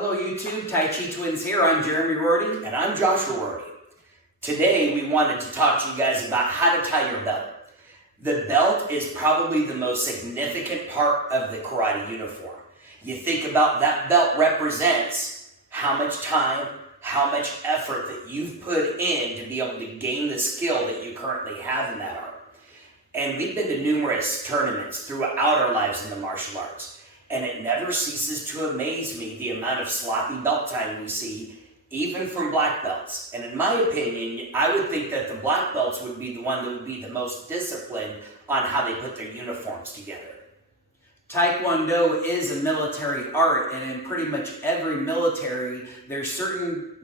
Hello YouTube, Tai Chi Twins here. I'm Jeremy Rorty. And I'm Joshua Rorty. Today we wanted to talk to you guys about how to tie your belt. The belt is probably the most significant part of the karate uniform. You think about that belt represents how much time, how much effort that you've put in to be able to gain the skill that you currently have in that art. And we've been to numerous tournaments throughout our lives in the martial arts. And it never ceases to amaze me the amount of sloppy belt tying we see, even from black belts. And in my opinion, I would think that the black belts would be the one that would be the most disciplined on how they put their uniforms together. Taekwondo is a military art, and in pretty much every military, there's certain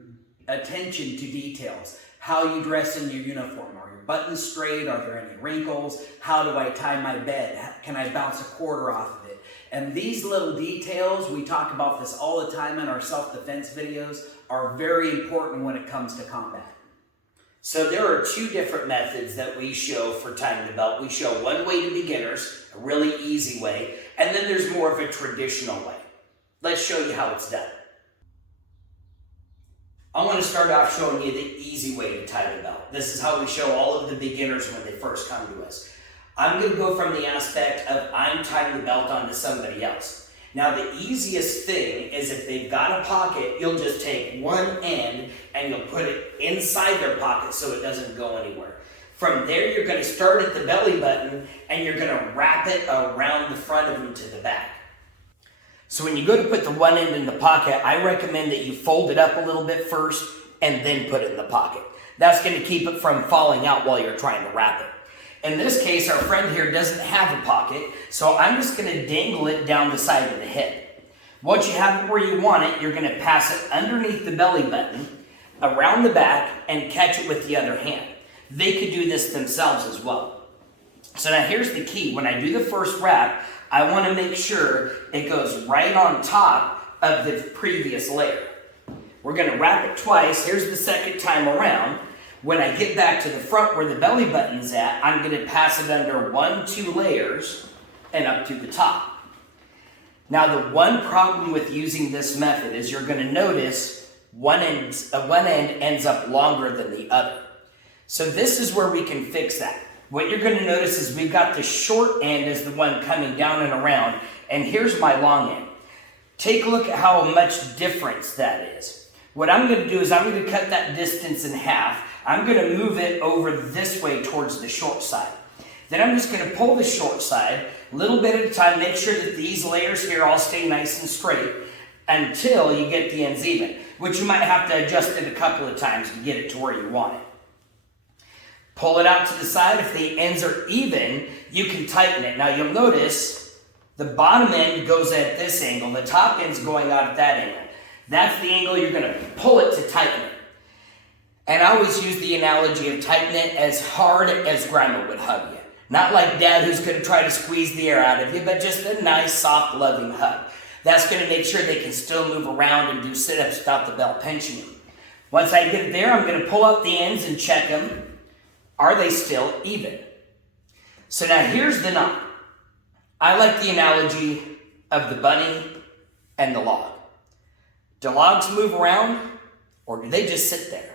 attention to details. How you dress in your uniform. Are your buttons straight? Are there any wrinkles? How do I tie my bed? Can I bounce a quarter off of it? And these little details, we talk about this all the time in our self-defense videos, are very important when it comes to combat. So there are two different methods that we show for tying the belt. We show one way to beginners, a really easy way, and then there's more of a traditional way. Let's show you how it's done. I want to start off showing you the easy way to tie the belt. This is how we show all of the beginners when they first come to us. I'm going to go from the aspect of I'm tying the belt onto somebody else. Now the easiest thing is if they've got a pocket, you'll just take one end and you'll put it inside their pocket so it doesn't go anywhere. From there, you're going to start at the belly button and you're going to wrap it around the front of them to the back. So when you go to put the one end in the pocket, I recommend that you fold it up a little bit first and then put it in the pocket. That's going to keep it from falling out while you're trying to wrap it. In this case, our friend here doesn't have a pocket, so I'm just going to dangle it down the side of the hip. Once you have it where you want it, you're going to pass it underneath the belly button, around the back, and catch it with the other hand. They could do this themselves as well. So now here's the key. When I do the first wrap, I want to make sure it goes right on top of the previous layer. We're going to wrap it twice. Here's the second time around. When I get back to the front where the belly button's at, I'm going to pass it under 2 layers and up to the top. Now the one problem with using this method is you're going to notice one end ends up longer than the other. So this is where we can fix that. What you're going to notice is we've got the short end as the one coming down and around, and here's my long end. Take a look at how much difference that is. What I'm going to do is I'm going to cut that distance in half. I'm going to move it over this way towards the short side. Then I'm just going to pull the short side, a little bit at a time, make sure that these layers here all stay nice and straight until you get the ends even, which you might have to adjust it a couple of times to get it to where you want it. Pull it out to the side. If the ends are even, you can tighten it. Now you'll notice the bottom end goes at this angle, the top end's going out at that angle. That's the angle you're going to pull it to tighten it. And I always use the analogy of tighten it as hard as grandma would hug you. Not like dad who's going to try to squeeze the air out of you, but just a nice, soft, loving hug. That's going to make sure they can still move around and do sit-ups without the belt pinching them. Once I get it there, I'm going to pull out the ends and check them. Are they still even? So now here's the knot. I like the analogy of the bunny and the log. Do logs move around or do they just sit there?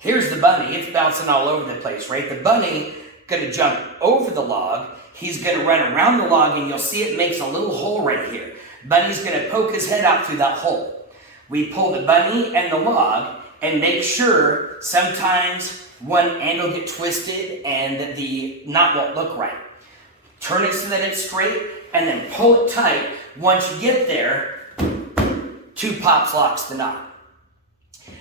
Here's the bunny. It's bouncing all over the place, right? The bunny going to jump over the log. He's going to run around the log, and you'll see it makes a little hole right here. Bunny's going to poke his head out through that hole. We pull the bunny and the log and make sure sometimes one end will get twisted and the knot won't look right. Turn it so that it's straight and then pull it tight. Once you get there, 2 pops locks the knot.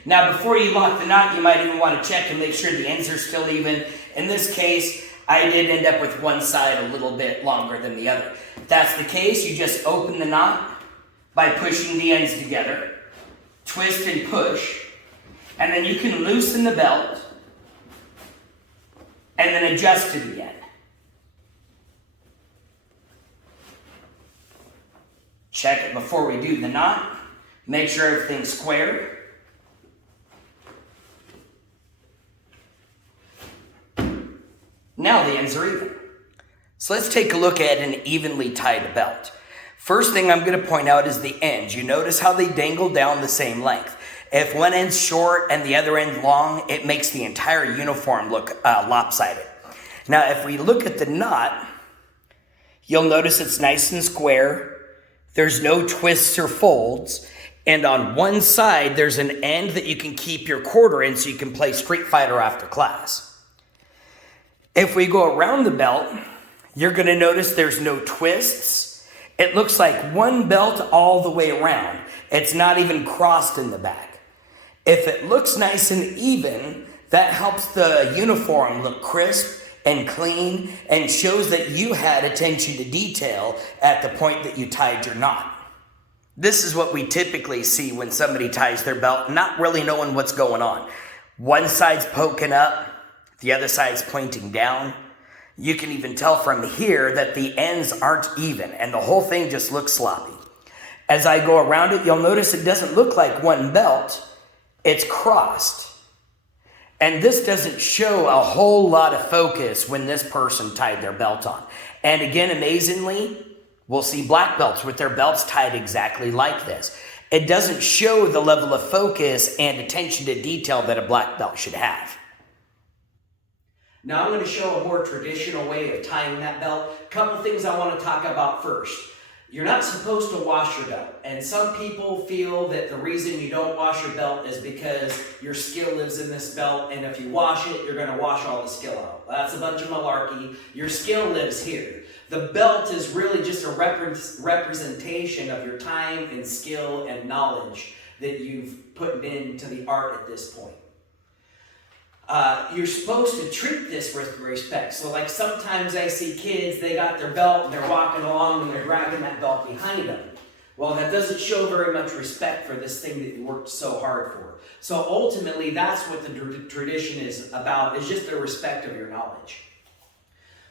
Now, before you lock the knot, you might even want to check and make sure the ends are still even. In this case, I did end up with one side a little bit longer than the other. If that's the case, you just open the knot by pushing the ends together, twist and push, and then you can loosen the belt and then adjust it again. Check it before we do the knot. Make sure everything's square. Now the ends are even. So let's take a look at an evenly tied belt. First thing I'm going to point out is the ends. You notice how they dangle down the same length. If one end's short and the other end long, it makes the entire uniform look lopsided. Now, if we look at the knot, you'll notice it's nice and square. There's no twists or folds. And on one side, there's an end that you can keep your quarter in so you can play Street Fighter after class. If we go around the belt, you're going to notice there's no twists. It looks like one belt all the way around. It's not even crossed in the back. If it looks nice and even, that helps the uniform look crisp and clean and shows that you had attention to detail at the point that you tied your knot. This is what we typically see when somebody ties their belt, not really knowing what's going on. One side's poking up, the other side's pointing down. You can even tell from here that the ends aren't even and the whole thing just looks sloppy. As I go around it, you'll notice it doesn't look like one belt. It's crossed. And this doesn't show a whole lot of focus when this person tied their belt on. And again, amazingly, we'll see black belts with their belts tied exactly like this. It doesn't show the level of focus and attention to detail that a black belt should have. Now I'm going to show a more traditional way of tying that belt. A couple things I want to talk about first. You're not supposed to wash your belt, and some people feel that the reason you don't wash your belt is because your skill lives in this belt, and if you wash it, you're going to wash all the skill out. That's a bunch of malarkey. Your skill lives here. The belt is really just a representation of your time and skill and knowledge that you've put into the art at this point. You're supposed to treat this with respect. So like sometimes I see kids, they got their belt and they're walking along and they're dragging that belt behind them. Well, that doesn't show very much respect for this thing that you worked so hard for. So ultimately, that's what the tradition is about, is just the respect of your knowledge.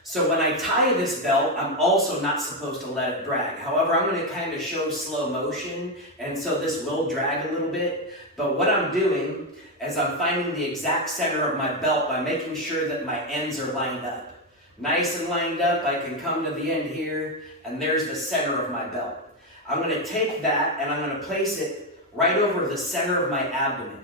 So when I tie this belt, I'm also not supposed to let it drag. However, I'm going to kind of show slow motion, and so this will drag a little bit. But what I'm doing is I'm finding the exact center of my belt by making sure that my ends are lined up. Nice and lined up, I can come to the end here, and there's the center of my belt. I'm going to take that and I'm going to place it right over the center of my abdomen.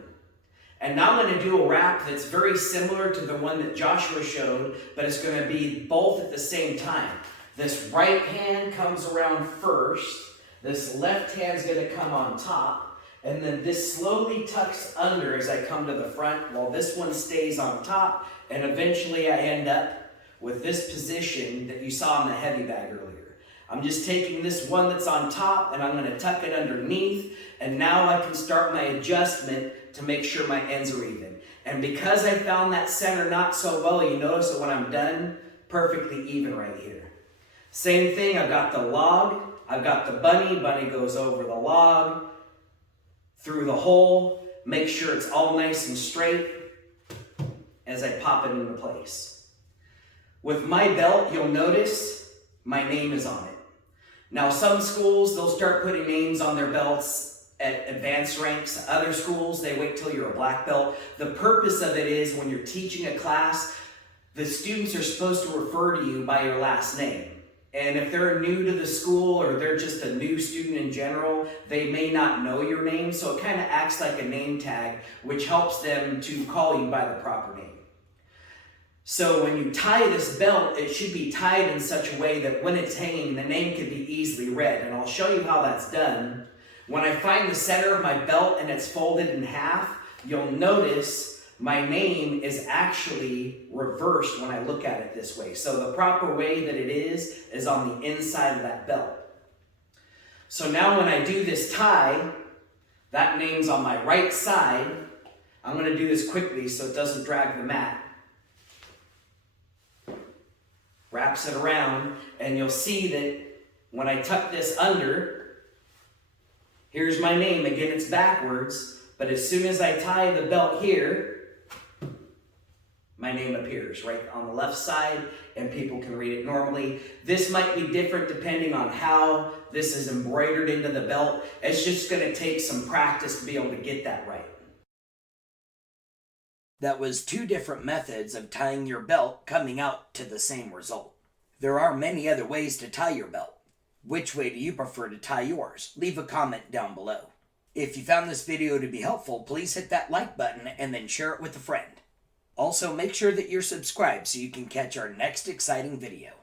And now I'm going to do a wrap that's very similar to the one that Joshua showed, but it's going to be both at the same time. This right hand comes around first, this left hand's going to come on top, and then this slowly tucks under as I come to the front, while this one stays on top, and eventually I end up with this position that you saw in the heavy bag earlier. I'm just taking this one that's on top and I'm going to tuck it underneath, and now I can start my adjustment to make sure my ends are even. And because I found that center knot so well, you notice that when I'm done, perfectly even right here. Same thing, I've got the log, I've got the bunny goes over the log, through the hole, make sure it's all nice and straight as I pop it into place. With my belt, you'll notice my name is on it. Now, some schools, they'll start putting names on their belts at advanced ranks. Other schools, they wait till you're a black belt. The purpose of it is when you're teaching a class, the students are supposed to refer to you by your last name. And if they're new to the school or they're just a new student in general, they may not know your name. So it kind of acts like a name tag, which helps them to call you by the proper name. So when you tie this belt, it should be tied in such a way that when it's hanging, the name can be easily read. And I'll show you how that's done. When I find the center of my belt and it's folded in half, you'll notice my name is actually reversed when I look at it this way. So the proper way that it is on the inside of that belt. So now when I do this tie, that name's on my right side. I'm going to do this quickly so it doesn't drag the mat. Wraps it around, and you'll see that when I tuck this under, here's my name. Again, it's backwards, but as soon as I tie the belt here, my name appears right on the left side, and people can read it normally. This might be different depending on how this is embroidered into the belt. It's just going to take some practice to be able to get that right. That was two different methods of tying your belt coming out to the same result. There are many other ways to tie your belt. Which way do you prefer to tie yours? Leave a comment down below. If you found this video to be helpful, please hit that like button and then share it with a friend. Also, make sure that you're subscribed so you can catch our next exciting video.